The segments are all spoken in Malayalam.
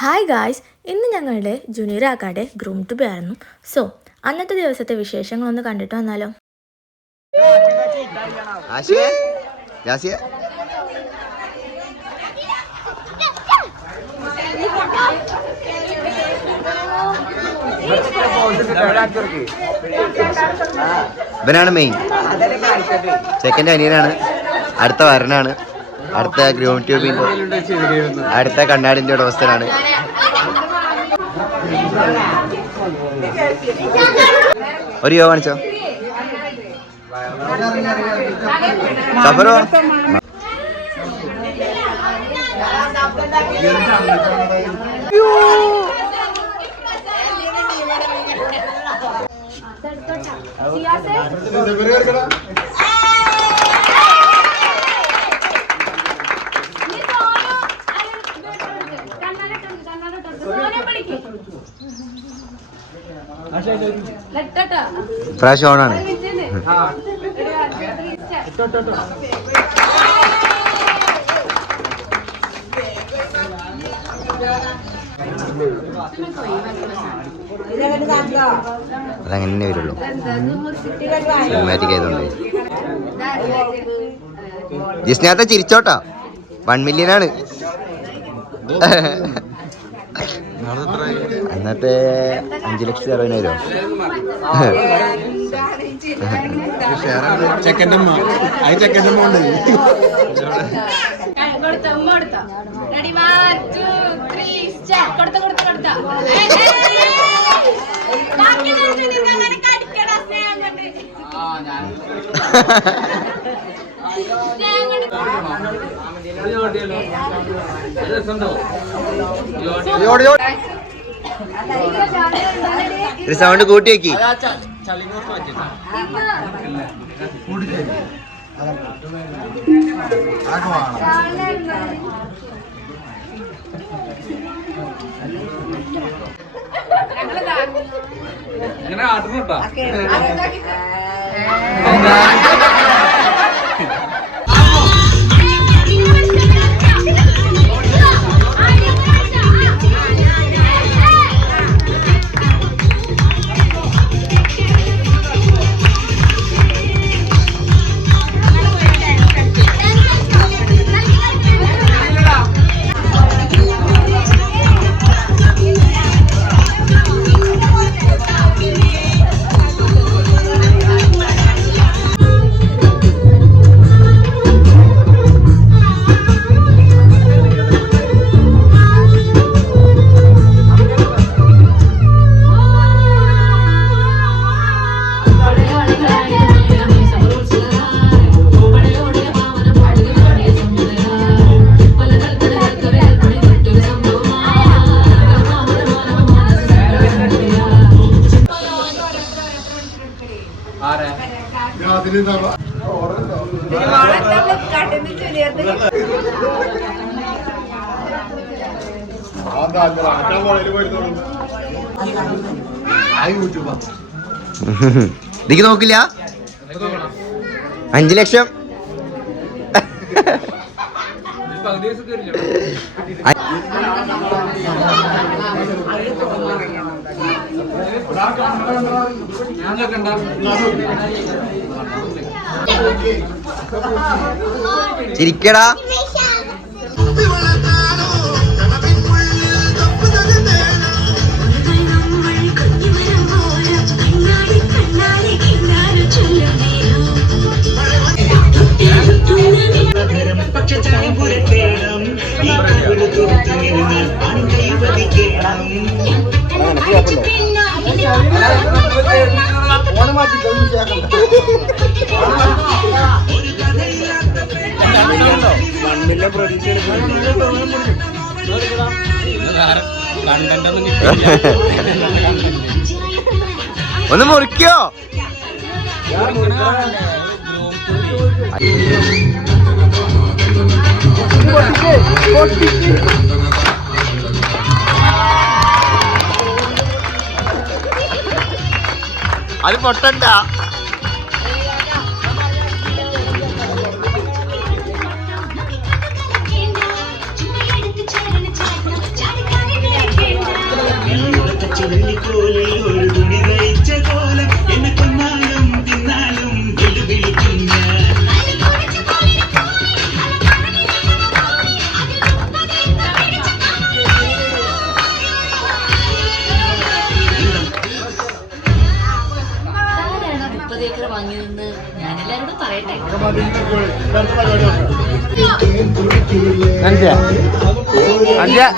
ഹായ് ഗായ്സ്, ഇന്ന് ഞങ്ങളുടെ ജുനീർ ആക്കാടെ ഗ്രൂം ടു ബി ആയിരുന്നു. സോ അന്നത്തെ ദിവസത്തെ വിശേഷങ്ങളൊന്ന് കണ്ടിട്ട് വന്നാലോ. ഇവനാണ് മെയിൻ, സെക്കൻഡ് അനിയനാണ്, അടുത്ത വരനാണ്, അടുത്ത ഗ്രൂം ട്യൂബിന്റെ, അടുത്ത കണ്ണാടിന്റെ ഉടമസ്ഥനാണ്. ഒരു യോ കാണിച്ചോ സഫറോ. പ്രാവശ്യം ഓണാണ്. അതങ്ങനെ വരുള്ളൂ, സിനിമാറ്റിക് ആയതുകൊണ്ട്. ജിസ്നകത്തെ ചിരിച്ചോട്ടാ, 1 മില്യനാണ് അന്നത്തെ. 5,60,000. സൗണ്ട് കൂട്ടി വെക്കി. ഇതിക്ക് നോക്കില്ല. 5 ലക്ഷം. ചിരിക്കടാ. ഒന്ന് മുറിക്കോ. അത് പൊട്ടണ്ട.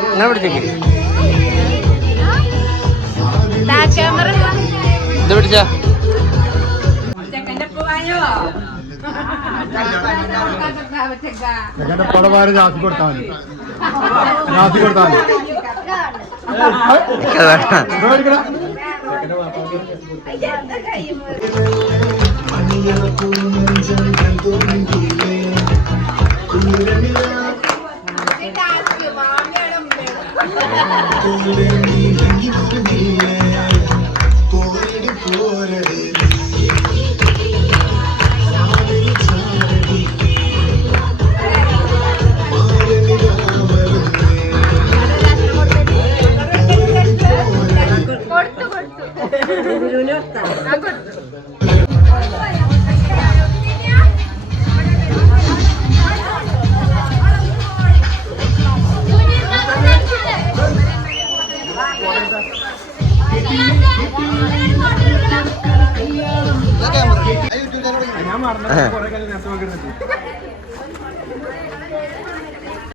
ഇങ്ങനെ പിടിച്ചേക്ക് ഇത് പിടിച്ച പടവാര് രാസി കൊടുത്താൽ മതി രാസി കൊടുത്താൽ ഞാൻ മറന്നു